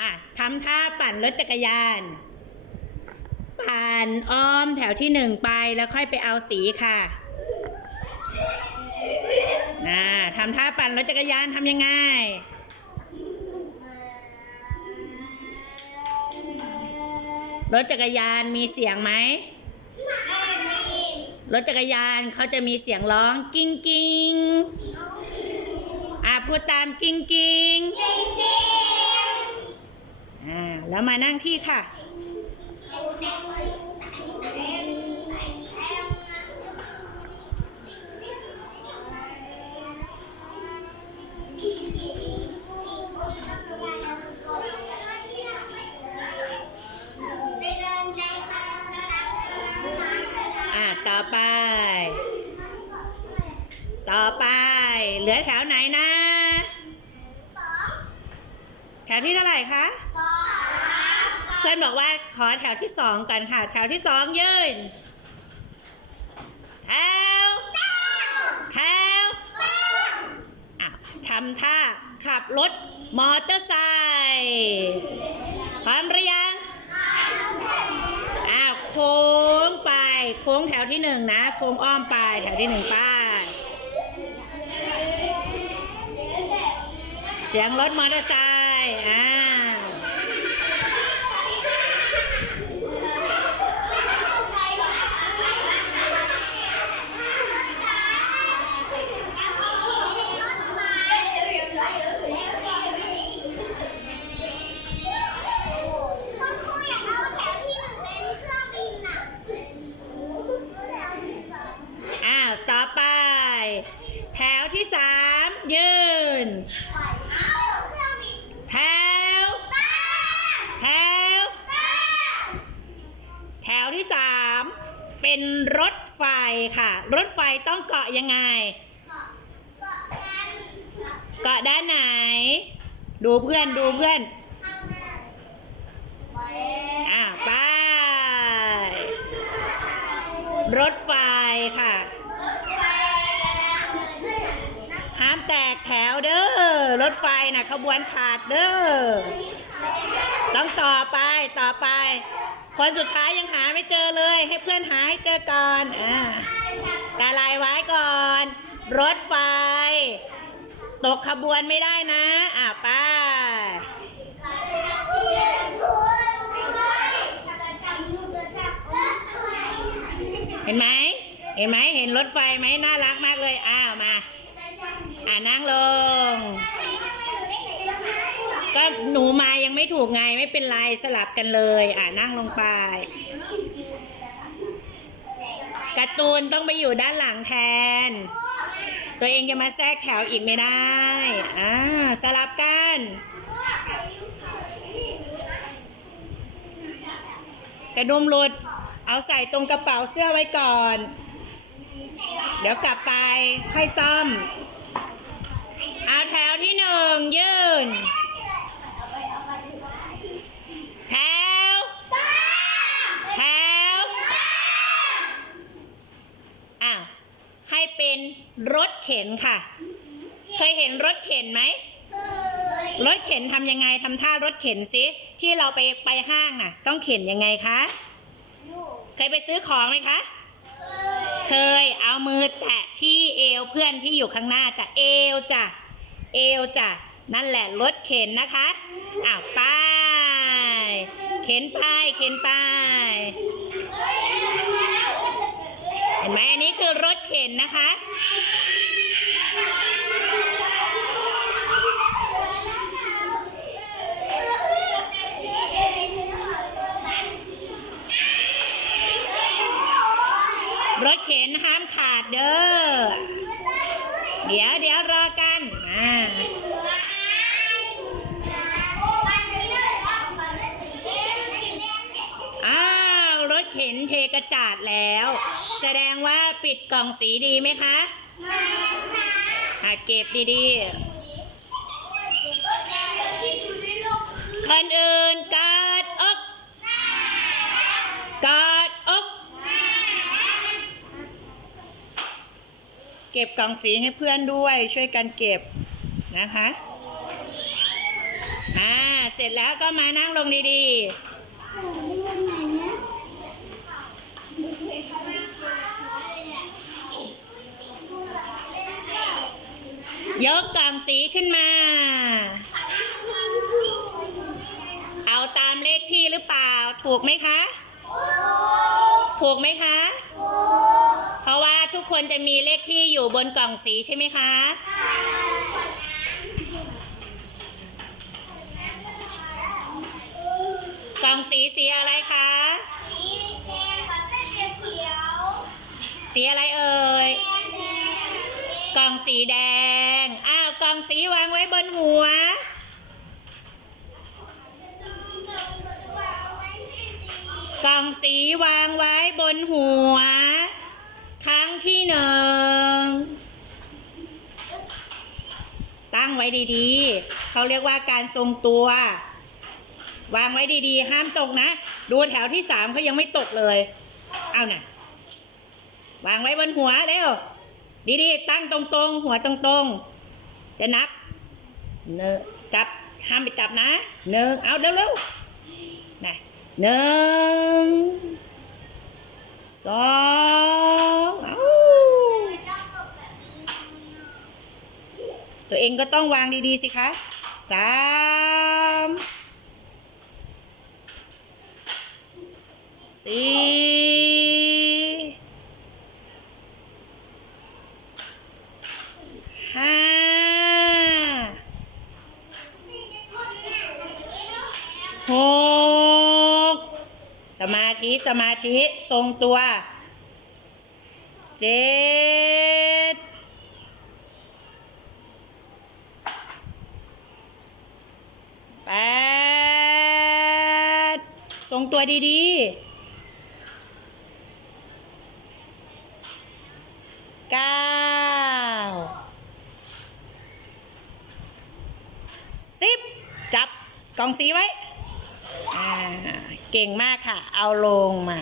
อะทำท่าปั่นรถจักรยาน ปั่นอ้อมแถวที่หนึ่งไปแล้วค่อยไปเอาสีค่ะนะทำท่าปั่นรถจักรยานทำยังไงรถจักรยานมีเสียงไหมรถจักรยานเขาจะมีเสียงร้องกิ้งกิ้งอะพูดตามกิ้งกิ้ง อ่าแล้วมานั่งที่ค่ะ อะต่อไป ต่อไป เหลือแถวไหนนะ แถวที่เท่าไหร่คะเพื่อนบอกว่าขอแถวที่สองก่อนค่ะ แถวที่สองยืนแถวแถวอะทำท่าขับรถมอเตอร์ไซค์พร้อมหรือยังอ้าวโค้งไป โค้งแถวที่หนึ่งนะ โค้งอ้อมไปแถวที่หนึ่งไป้ายเสียงรถมอเตอร์ไซค์ Yeah. แถวที่สามเป็นรถไฟค่ะ รถไฟต้องเกาะยังไง เกาะด้านไหน ดูเพื่อนดูเพื่อนอ่าไปรถไฟค่ะห้ามแตกแถวเด้อรถไฟน่ะขบวนขาดเด้อต้องต่อไปต่อไป คนสุดท้ายยังหาไม่เจอเลย ให้เพื่อนหาให้เจอก่อนอ่าตาลายไว้ก่อน รถไฟ ตกขบวนไม่ได้นะ อะไปเห็นไหม เห็นไหม เห็นรถไฟไหมน่ารักมากเลย อ้าวมา อ่านั่งลง หนูมายังไม่ถูกไงไม่เป็นไรสลับกันเลย อ่านั่งลงไปการ์ตูนต้องไปอยู่ด้านหลังแทน ตัวเองจะมาแทรกแถวอีกไม่ได้ อ่าสลับกัน กระดุมหลุด เอาใส่ตรงกระเป๋าเสื้อไว้ก่อน เดี๋ยวกลับไปค่อยซ่อม เอาแถวที่หนึ่งยืน แถว แถว อะ ให้เป็นรถเข็นค่ะ เคยเห็นรถเข็นไหม รถเข็นทำยังไงทำท่ารถเข็นสิที่เราไปไปห้างน่ะ ต้องเข็นยังไงคะ เคยไปซื้อของไหมคะ เคยเอามือแตะที่เอวเพื่อนที่อยู่ข้างหน้าจ้ะเอวจ้ะเอวจ้ะนั่นแหละรถเข็นนะคะอ้าวไปเข็นไปเข็นไปเห็นไหมอันนี้คือรถเข็นนะคะ เห็นห้ามขาดเด้อ เดี๋ยวเดี๋ยวรอกันอ่าอ้าวรถเข็นเทกระจาดแล้ว แสดงว่าปิดกล่องสีดีไหมคะอะเก็บดีๆคนอื่นกอดอกกอดอก เก็บกล่องสีให้เพื่อนด้วยช่วยกันเก็บนะคะอ่าเสร็จแล้วก็มานั่งลงดีๆ ยกกล่องสีขึ้นมา เอาตามเลขที่หรือเปล่าถูกไหมคะ ถูกไหมคะ คนจะมีเลขที่อยู่บนกล่องสีใช่ไหมคะ กล่องสีสีอะไรคะ สีอะไรเอ่ย กล่องสีแดง อ้าวกล่องสีวางไว้บนหัวกล่องสีวางไว้บนหัว ที่หนึ่ง ตั้งไว้ดีๆ เขาเรียกว่าการทรงตัว วางไว้ดีๆ ห้ามตกนะ ดูแถวที่สามเขายังไม่ตกเลย เอาน่ะ วางไว้บนหัวเร็ว ดีๆ ตั้งตรงๆ หัวตรงๆ จะนับเนงจับ ห้ามไปจับนะหนึ่งเอาเร็วๆนะหนึ่ง สองเอาตัวเองก็ต้องวางดีๆสิคะสามสี่ห้าหกสมา ธิสมาธิทรงตัวเจ็ดแปดทรงตัวดีๆเก้าสิบจับกล่องสีไว้ เก่งมากค่ะ เอาลงมา